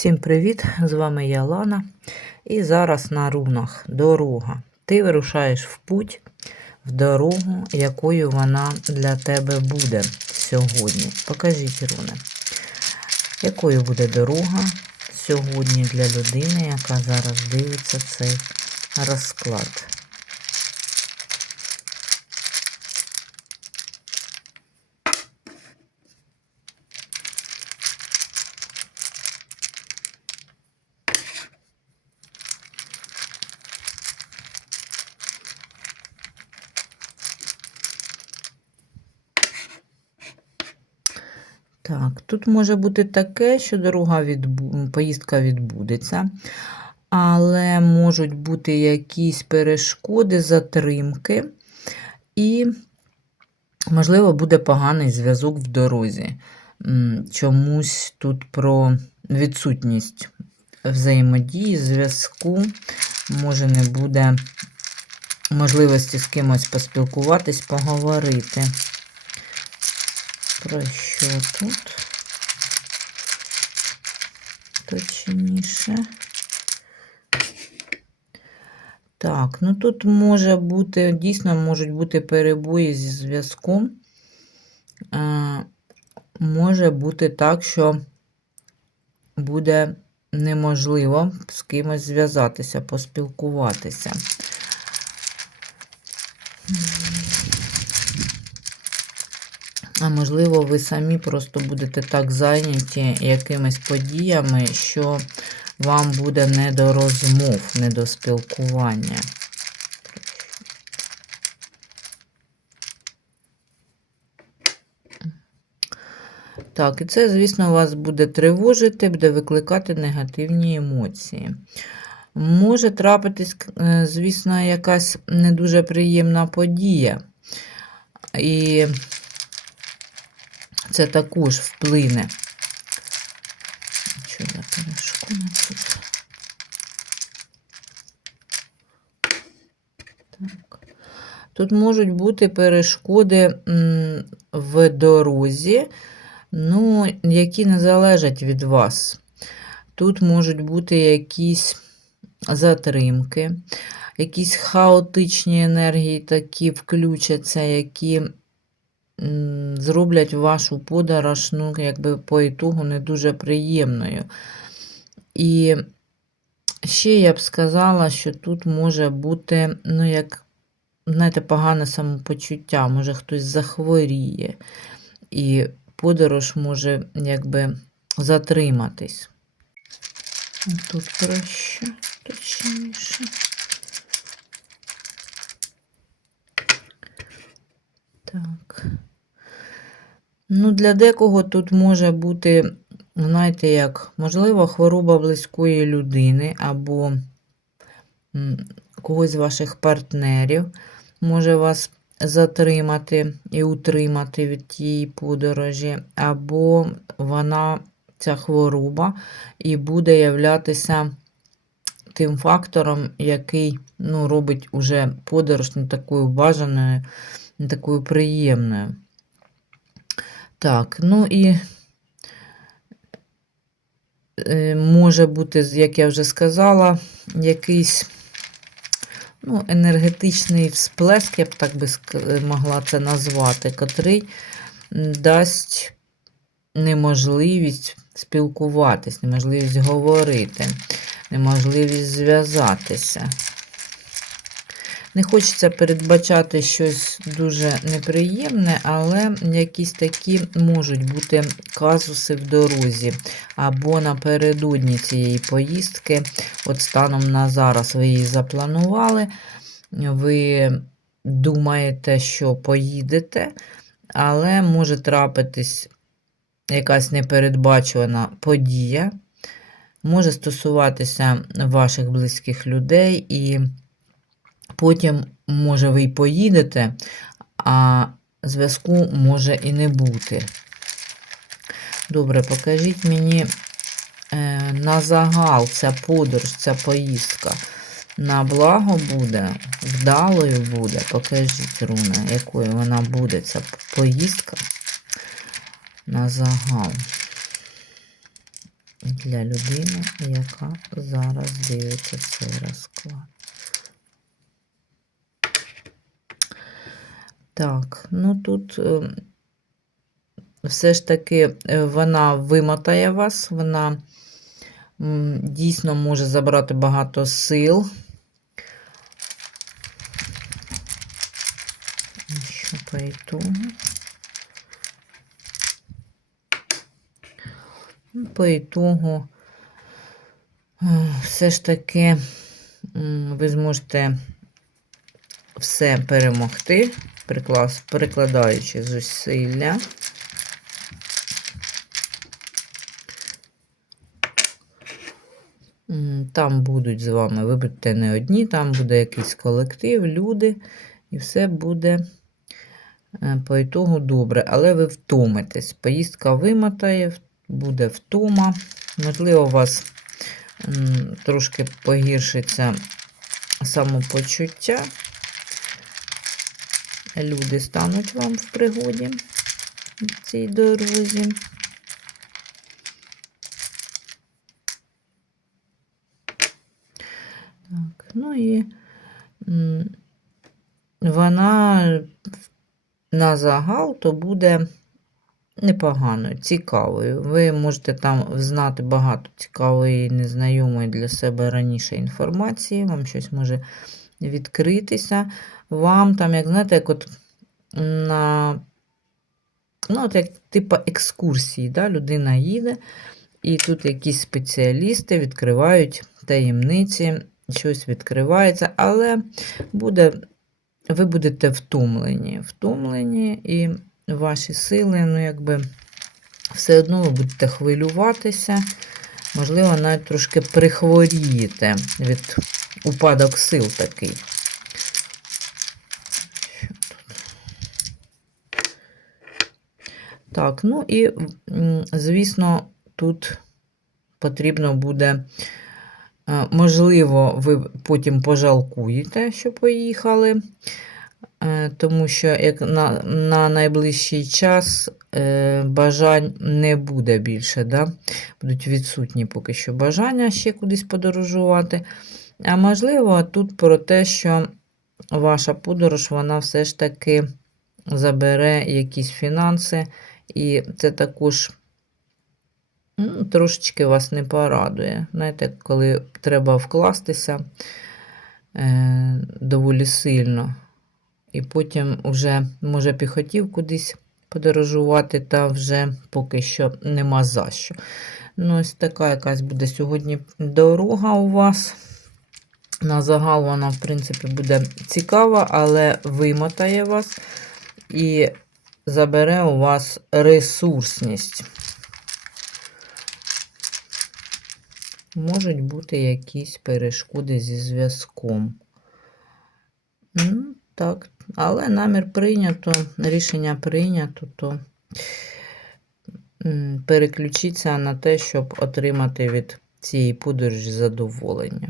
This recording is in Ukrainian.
Всім привіт! З вами я Лана. І зараз на рунах дорога. Ти вирушаєш в путь, в дорогу, якою вона для тебе буде сьогодні. Покажіть руни. Якою буде дорога сьогодні для людини, яка зараз дивиться цей розклад? Так, тут може бути таке, що дорога відбу... поїздка відбудеться, але можуть бути якісь перешкоди, затримки, і, можливо, буде поганий зв'язок в дорозі. Чомусь тут про відсутність взаємодії, зв'язку, може, не буде можливості з кимось поспілкуватись, поговорити. Про що тут? Точніше. Так, ну тут може бути, дійсно можуть бути перебої зі зв'язком. Може бути так, що буде неможливо з кимось зв'язатися, поспілкуватися. А можливо, ви самі просто будете так зайняті якимись подіями, що вам буде не до розмов, не до спілкування. Так, і це, звісно, вас буде тривожити, буде викликати негативні емоції. Може трапитись, е, звісно, якась не дуже приємна подія. І це також вплине. Що за перешкода тут? Так. Тут можуть бути перешкоди в дорозі, ну, які не залежать від вас. Тут можуть бути якісь затримки, якісь хаотичні енергії такі включаться, які зроблять вашу подорож, ну, якби по ітогу не дуже приємною. І ще я б сказала, що тут може бути, ну, як, знаєте, погане самопочуття, може хтось захворіє, і подорож може якби затриматись. Тут проще, точніше. Так. Ну, Для декого тут може бути, знаєте, як, можливо, хвороба близької людини або когось з ваших партнерів може вас затримати і утримати від тієї подорожі, або вона, ця хвороба, і буде являтися тим фактором, який ну, робить уже подорож не такою бажаною, не такою приємною. Так, ну і е, може бути, як я вже сказала, якийсь ну, енергетичний всплеск, я б так би могла це назвати, котрий дасть неможливість спілкуватись, неможливість говорити, неможливість зв'язатися. Не хочеться передбачати щось дуже неприємне, але якісь такі можуть бути казуси в дорозі. Або напередодні цієї поїздки, от станом на зараз ви її запланували, ви думаєте, що поїдете, але може трапитись якась непередбачувана подія, може стосуватися ваших близьких людей і. Потім, може, ви й поїдете, а зв'язку може і не бути. Добре, покажіть мені е, на загал ця подорож, ця поїздка. На благо буде, вдалою буде. Покажіть, руна, якою вона буде, ця поїздка на загал. для людини, яка зараз дивиться цей розклад. Так, ну тут е, все ж таки е, вона вимотає вас, вона дійсно може забрати багато сил. Що по ітогу? Ну, По ітогу е, все ж таки ви зможете все перемогти, приклас- прикладаючи зусилля. Там будуть з вами, ви будете не одні, там буде якийсь колектив, люди, і все буде е, по ітогу добре. Але ви втомитесь. Поїздка вимотає, буде втома. Можливо, у вас трошки погіршиться самопочуття. Люди стануть вам в пригоді в цій дорозі. Так, ну і вона на загал то буде непоганою, цікавою. Ви можете там знати багато цікавої, незнайомої для себе раніше інформації, вам щось може відкритися. Вам там, як знаєте, як от на ну, от як типа екскурсії, да? людина їде, і тут якісь спеціалісти відкривають таємниці, щось відкривається, але буде, ви будете втомлені. Втомлені, і ваші сили, ну, якби, все одно ви будете хвилюватися, можливо, навіть трошки прихворієте від упадок сил такий. Що тут? Так, ну і, звісно, тут потрібно буде, е, можливо, ви потім пожалкуєте, що поїхали, е, тому що як на, на найближчий час е, бажань не буде більше, да? будуть відсутні поки що бажання ще кудись подорожувати. А можливо, тут про те, що ваша подорож, вона все ж таки забере якісь фінанси, і це також ну, трошечки вас не порадує. Знаєте, коли треба вкластися е, доволі сильно, і потім вже, може, і кудись подорожувати, та вже поки що нема за що. Ну, ось така якась буде сьогодні дорога у вас. На загал вона, в принципі, буде цікава, але вимотає вас і забере у вас ресурсність. Можуть бути якісь перешкоди зі зв'язком. Ну, так, але намір прийнято, рішення прийнято, то переключіться на те, щоб отримати від цієї подорожі задоволення.